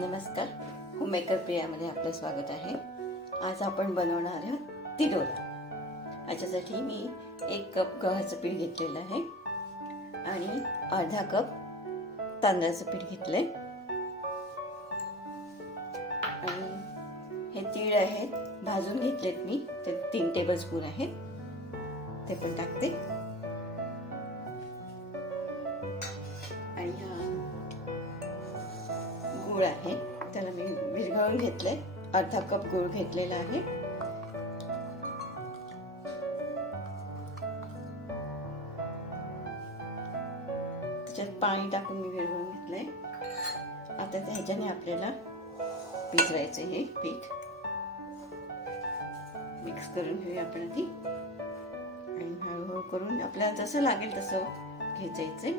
नमस्कार, होममेकर प्रियामध्ये आपलं स्वागत आहे। आज आपण बनवणार आहोत तिरोरा। याच्यासाठी मी 1 कप गव्हाचं पीठ घेतलेलं आहे आणि अर्धा कप तांदळाचं पीठ घेतलंय आणि हे तीळ आहेत, भाजून घेतलेत मी, ते 3 टेबलस्पून आहेत, ते पण टाकते। आणि हा गूळ आहे, त्याला मी विरघळून घेतले, अर्धा कप गूळ घेतलेला आहे। त्याच्यात पाणी टाकून मी विरघळून घेतलंय। आता ह्याच्याने आपल्याला भिजवायचं हे पीठ, मिक्स करून घेऊया आपण आधी आणि हळूहळू करून आपल्याला जसं लागेल तसं घ्यायचंय।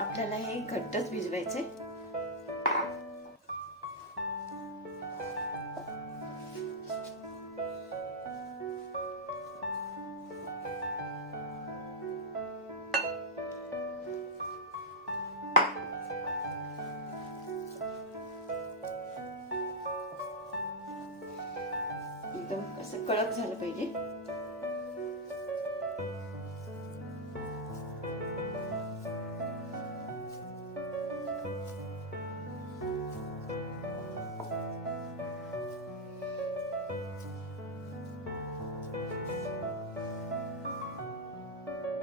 आपल्याला हे घट्टच भिजवायचे। एकदम असं कडक झालं पाहिजे।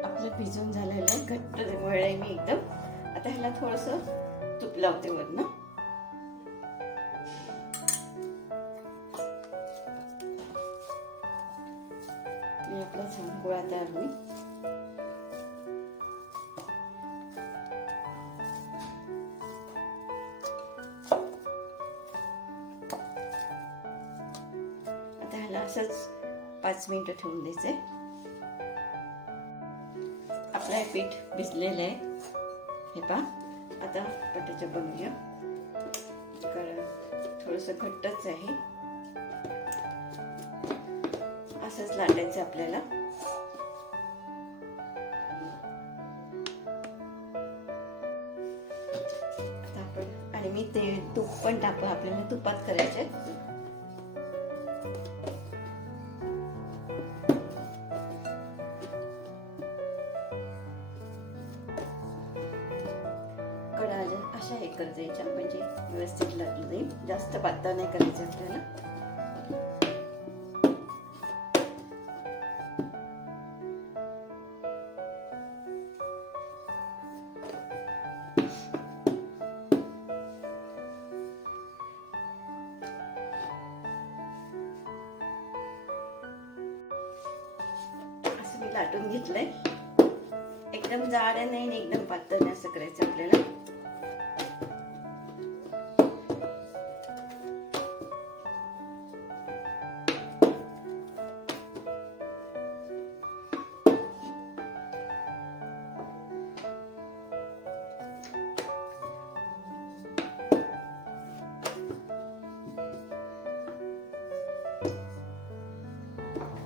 आपलं भिजून झालेलं आहे, घट्ट वळलंय मी एकदम। आता ह्याला थोडंसं तूप लावते वरनं। मी आपला गोळा तयार होईल। आता ह्याला असंच 5 मिनिटं ठेवून द्यायचंय। आपलं हे पीठ भिजलेलं आहे, हे पहा। आता पटाचं बनवूया, थोडंसं घट्टच आहे, असंच लाटायचं आपल्याला। आता आपण आणि मी ते तूप पण टाकू, आपल्याला तुपात करायचे। अशा हे कर द्यायच्या, म्हणजे व्यवस्थित लागलं जाईल। जास्त पातळ नाही करायचं आपल्याला। असं मी लाटून घेतलंय, एकदम जाड नाही आणि एकदम पातळ नाही, असं करायचं आपल्याला।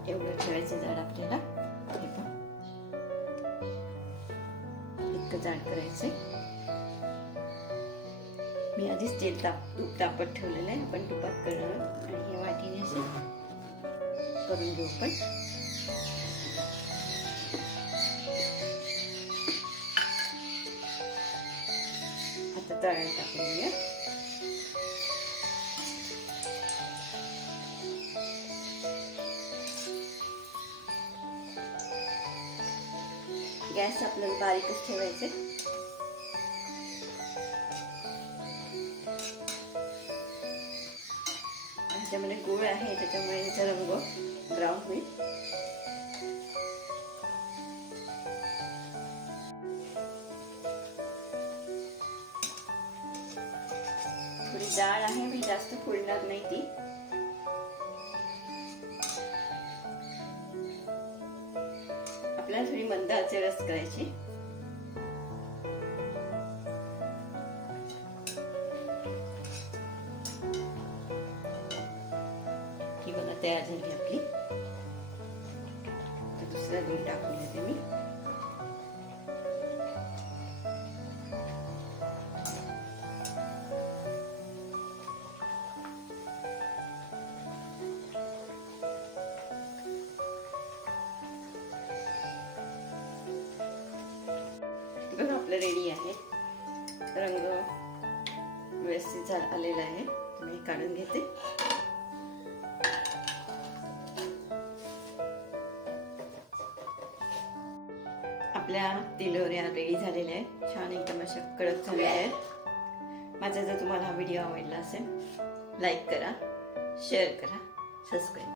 एवढं ठेवायचं जाड आपल्याला, हे पहा, इतकं जाड करायचंय। मी आधीच तूप तापत ठेवलेलं आहे, आपण तुपात करणार आणि हे वाटीने असे करून घेऊ आपण। आता तळायला टाकून घेऊया। गॅस आपल्याला बारीकच ठेवायचे। ह्याच्यामध्ये गूळ आहे, त्याच्यामुळे ह्याचा रंग ब्राऊन होईल। थोडी जाड आहे, मी जास्त फुलणार नाही ती। आपल्याला थोडी मंद आचेवरच करायची। ही बघा तयार झाली आपली। दुसरा दूध टाकून देते मी। रेडी आहे. रंग व्यवस्थित आलेला आहे. मी काढून घेते. आपल्या तिलोऱ्या रेडी झालेल्या आहेत. छान एकदम अशा कडक झालेल्या आहेत. माझा जर तुम्हाला हा व्हिडिओ आवडला असेल, लाईक करा, शेअर करा, सबस्क्राईब.